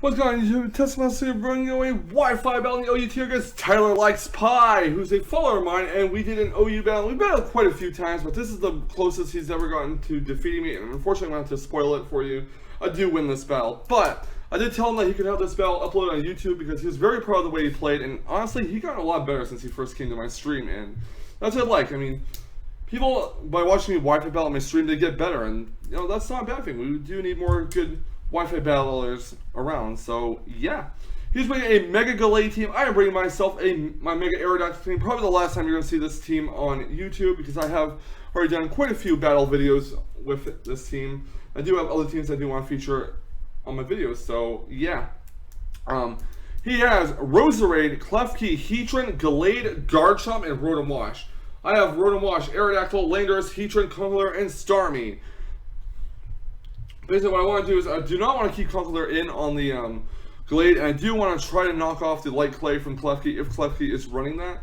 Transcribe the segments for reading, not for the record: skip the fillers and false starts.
What's going on YouTube? Testimony bringing you a Wi-Fi battle in the OU tier against Tylorlikespie, who's a follower of mine, and we did an OU battle. We battled quite a few times, but this is the closest he's ever gotten to defeating me, and unfortunately I'm going to have to spoil it for you. I do win this battle, but I did tell him that he could have this battle uploaded on YouTube because he was very proud of the way he played, and honestly, he got a lot better since he first came to my stream, and that's what I like. I mean, people, by watching me Wi-Fi battle on my stream, they get better, and you know, that's not a bad thing. We do need more good Wi-Fi battlers around, so yeah. He's bringing a Mega Galay team. I am bringing myself my Mega Aerodactyl team. Probably the last time you're going to see this team on YouTube because I have already done quite a few battle videos with this team. I do have other teams I do want to feature on my videos, so yeah. He has Roserade, Klefki, Heatran, Gallade, Garchomp, and Rotom Wash. I have Rotom Wash, Aerodactyl, Landorus, Heatran, Conkeldurr, and Starmie. Basically, what I want to do is I do not want to keep Conkeldurr in on the Glade, and I do want to try to knock off the Light Clay from Klefki if Klefki is running that.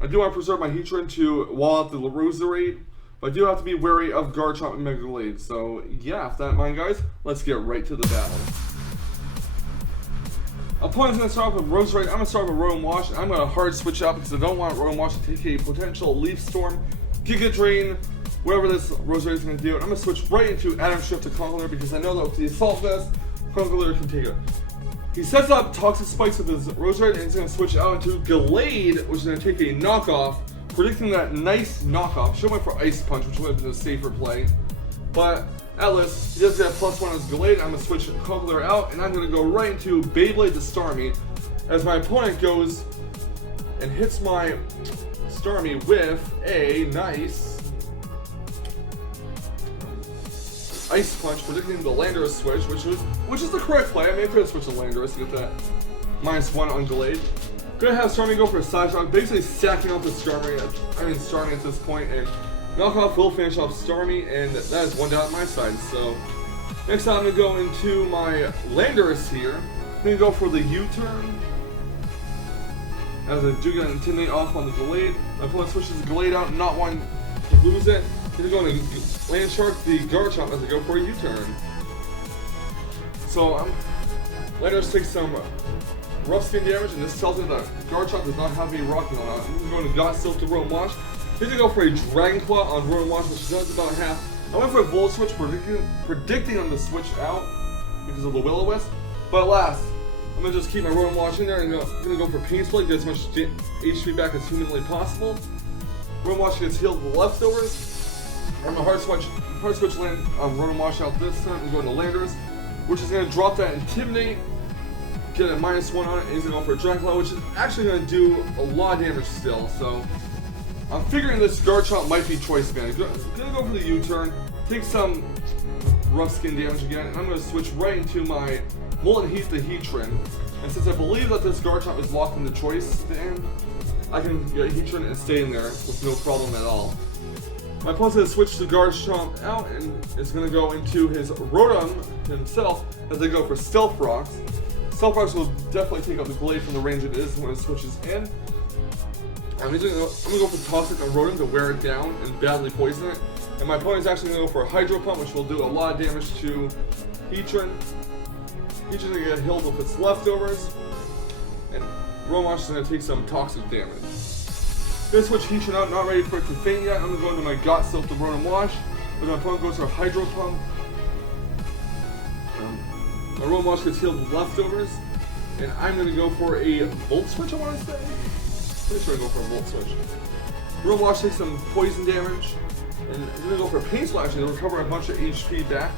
I do want to preserve my Heatran to wall out the Roserade, but I do have to be wary of Garchomp and Mega Glade. So yeah, if that mind guys, let's get right to the battle. Opponent's going to start off with Roserade. I'm going to start with Rotom Wash. I'm going to hard switch out because I don't want Rotom Wash to take a potential Leaf Storm, Giga Drain, whatever this Roserade is going to do. And I'm going to switch right into Atom Shift to Conkeldurr because I know that with the Assault Vest, Conkeldurr can take it. He sets up Toxic Spikes with his Roserade and he's going to switch out into Gallade, which is going to take a knockoff, predicting that nice knockoff. Should have went for Ice Punch, which would have been a safer play. But at least, he does get +1 as Gallade. I'm going to switch Conkeldurr out and I'm going to go right into Beyblade to Starmie as my opponent goes and hits my Starmie with a nice Ice Punch, predicting the Landorus switch, which is the correct play. I mean, I could have switched to Landorus to get that -1 on Gallade. Gonna have Starmie go for a Side Shock, basically stacking up the Starmie at this point, and knockoff will finish off Starmie, and that is one down on my side. So next time I'm gonna go into my Landorus here. I'm gonna go for the U-turn as I do get an Intimidate off on the Gallade. My opponent switches the Gallade out, not wanting to lose it. He's going to Land Shark the Garchomp as I go for a U-turn. So Landorus takes some rough skin damage, and this tells me that Garchomp does not have any Rocking on it. I'm going to Got Silk to Rotom Wash. He's going to go for a Dragon Claw on Rotom Wash, which does about half. I went for a Volt Switch, predicting him to switch out because of the Will-O-Wisp. But alas, I'm going to just keep my Rotom Wash in there, and I'm going to go for Pain Split, get as much HP back as humanly possible. Rotom Wash gets healed with the leftovers. I'm going to hard switch land Rotom Wash out this time and go to Landorus, which is going to drop that Intimidate, get a -1 on it, and he's going to go for a Dragon Claw, which is actually going to do a lot of damage still. So I'm figuring this Garchomp might be choice band. He's going to go for the U-turn, take some rough skin damage again, and I'm going to switch right into my Molten Heat the Heatran. And since I believe that this Garchomp is locked in the choice band, I can get Heatran and stay in there with no problem at all. My opponent's going to switch the Garchomp out and is going to go into his Rotom himself as they go for Stealth Rocks. Stealth Rocks will definitely take out the Glade from the range it is when it switches in. I'm going to go for Toxic on Rotom to wear it down and badly poison it. And my opponent's actually going to go for a Hydro Pump, which will do a lot of damage to Heatran. Heatran's going to get healed with its leftovers. And Rotom Wash is going to take some toxic damage. Gonna switch Heatran out, not ready for it to faint yet. I'm gonna go into my Got Silk to Rotom Wash. But my opponent goes for a Hydro Pump. My Rotom Wash gets healed with leftovers. And I'm gonna go for a Volt Switch, I wanna say. Pretty sure I go for a Volt Switch. Rotom Wash takes some poison damage. And I'm gonna go for a Pain Splash to recover a bunch of HP back,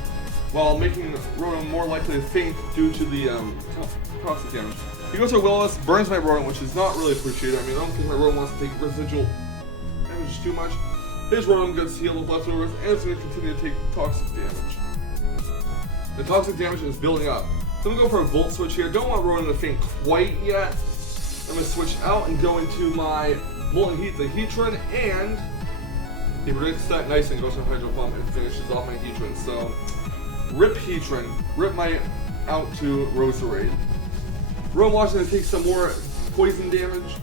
while making Rotom more likely to faint due to the toxic damage. He goes for Will-O-Wisp, burns my Rotom, which is not really appreciated. I mean, I don't think my Rotom wants to take residual damage too much. His Rotom gets healed with leftovers, and it's going to continue to take toxic damage. The toxic damage is building up. So I'm going to go for a Volt Switch here. Don't want Rotom to faint quite yet. I'm going to switch out and go into my Molten Heat, the Heatran, and he predicts that nice and goes for Hydro Pump and finishes off my Heatran. So, rip Heatran, rip my out to Roserade. Rotom Wash is going to take some more poison damage.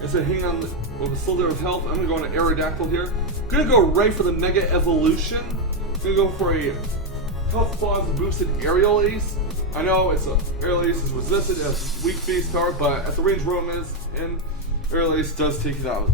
Instead of hanging on with a slither of health, I'm going to go into Aerodactyl here. I'm going to go right for the Mega Evolution. I'm going to go for a Tough Claws boosted aerial ace. I know aerial ace is resisted, it has weak base power, but at the range Rome is in, aerial ace does take it out.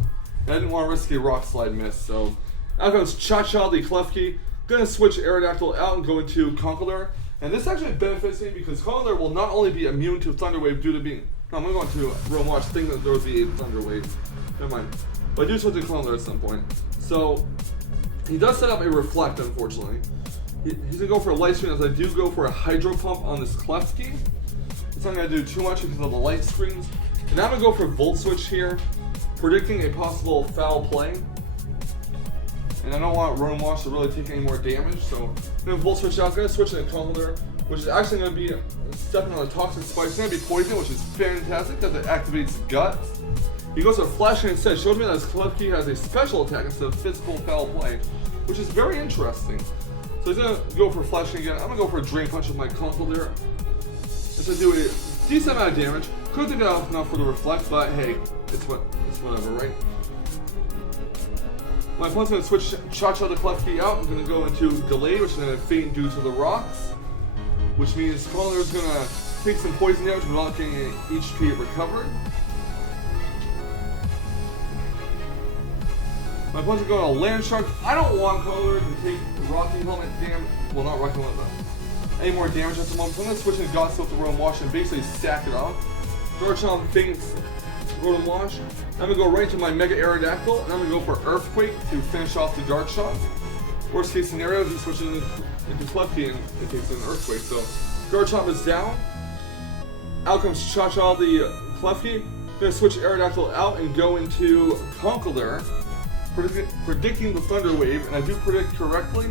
And I didn't want to risk a rock slide miss, so out comes GlitchxCity. Gonna switch Aerodactyl out and go into Conkeldurr. And this actually benefits me because Conkeldurr will not only be immune to Thunder Wave due to being. No, I'm gonna go into Rome Watch thinking that there would be a Thunder Wave. Never mind. But I do switch to Conkeldurr at some point. So he does set up a Reflect, unfortunately. He's gonna go for a Light Screen as I do go for a Hydro Pump on this Klefki. It's not gonna do too much because of the light screens. And I'm gonna go for Volt Switch here, predicting a possible foul play. And I don't want Rome Watch to really take any more damage, so I'm gonna Volt Switch out. I'm gonna switch into Conkeldurr, which is actually gonna be stepping on a Toxic Spike. It's gonna be Poison, which is fantastic because it activates Gut. He goes to Flash and instead shows me that his Klefki has a special attack instead of physical foul play, which is very interesting. So he's gonna go for Flashing again. I'm gonna go for a Drain Punch with my Conkeldurr. It's gonna do a decent amount of damage. Could have got enough for the Reflect, but hey, it's whatever, right? My opponent's going to switch Cha-Cha the Klefki out. I'm going to go into Delay, which is going to Feint due to the rocks. Which means Conkeldurr is going to take some poison damage without getting an HP recovered. My opponent's going to Land Shark. I don't want Conkeldurr to take Rocky Helmet damage. Well, not Rocky Helmet, but any more damage at the moment. So I'm going to switch into Godstilt to Rome Watch and basically stack it off. Garchomp Feints Rome Watch. I'm going to go right to my Mega Aerodactyl, and I'm going to go for Earthquake to finish off the Garchomp. Worst case scenario, he switches into Klefki and it takes an Earthquake. So Garchomp is down. Out comes Cha-Cha the Klefki. I'm going to switch Aerodactyl out and go into Conkeldurr, predicting the Thunder Wave, and I do predict correctly.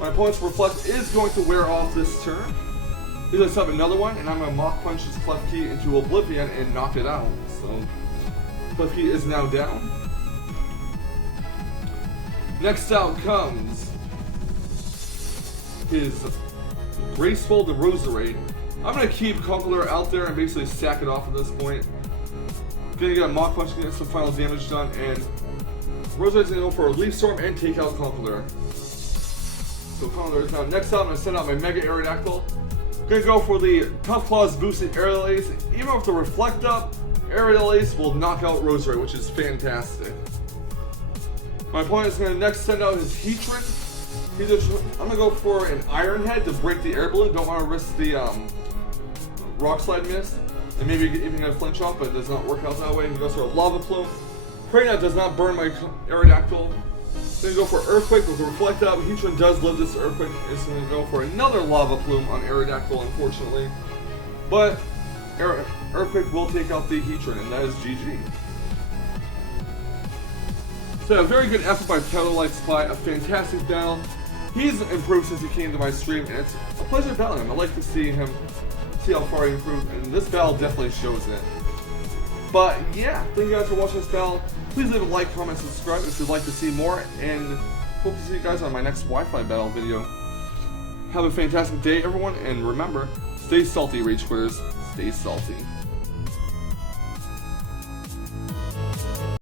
My opponent's Reflect is going to wear off this turn. He's going to sub another one, and I'm going to Mach Punch his Klefki into Oblivion and knock it out. So Klefki is now down. Next out comes his Graceful the Roserade. I'm going to keep Conkeldurr out there and basically stack it off at this point. Gonna get a Mach Punch to get some final damage done, and Roserade's going to go for a Leaf Storm and take out Conkeldurr. So Conkeldurr is now next out. I'm going to send out my Mega Aerodactyl. Gonna go for the Tough Claws boosted Aerial Ace. Even with the Reflect up, Aerial Ace will knock out Roserade, which is fantastic. My opponent is gonna next send out his Heatran. I'm gonna go for an Iron Head to break the air balloon. Don't want to risk the Rock Slide miss, and maybe even get a flinch off, but it does not work out that way. He goes for a Lava Plume. Praying that does not burn my Aerodactyl. Then go for Earthquake with the Reflect up. Heatran does live this Earthquake. It's going to go for another Lava Plume on Aerodactyl, unfortunately. But Earthquake will take out the Heatran, and that is GG. So a very good effort by Tylorlikespie, a fantastic battle. He's improved since he came to my stream, and it's a pleasure battling him. I like to see how far he improved, and this battle definitely shows it. But yeah, thank you guys for watching this battle. Please leave a like, comment, subscribe if you'd like to see more, and hope to see you guys on my next Wi-Fi battle video. Have a fantastic day, everyone, and remember, stay salty, Rage Quitters. Stay salty.